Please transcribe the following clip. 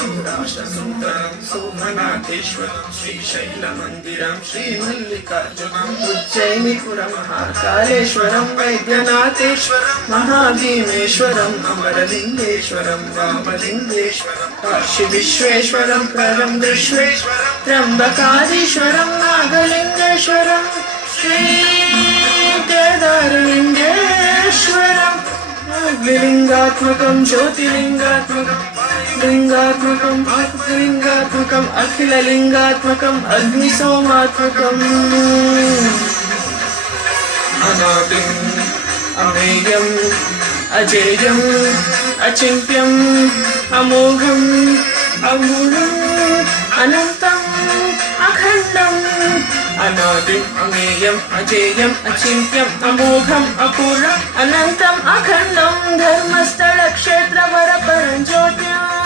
शूराशसुन्दरं सोमनाथेश्वरं श्रीशैलमन्दिरं श्रीमल्लिकार्जुनम् उज्जयिनीपुरं महाकालेश्वरं वैद्यनाथेश्वरं महाभीमेश्वरम् अमरलिङ्गेश्वरं वामलिङ्गेश्वरं काशी विश्वेश्वरं परं विश्वेश्वरं त्र्यम्बकाधीश्वरं नागलिङ्गेश्वरं श्रीकेदारलिङ्गेश्वरं द्विलिङ्गात्मकं ज्योतिलिङ्गात्मकं लिङ्गात्मकम् आत्मलिङ्गात्मकम् अखिललिङ्गात्मकम् अग्निसोमात्मकम् अनादिम् अमेयम् अजेयम् अचिन्त्यम् अमोघम् अमूलम् अनन्तम् अखण्डम् अनादिम् अमेयम् अजेयम् अचिन्त्यम् अमोघम् अपूर्णम् अनन्तम् अखण्डम् धर्मस्थलक्षेत्रवरपरं ज्योतिम्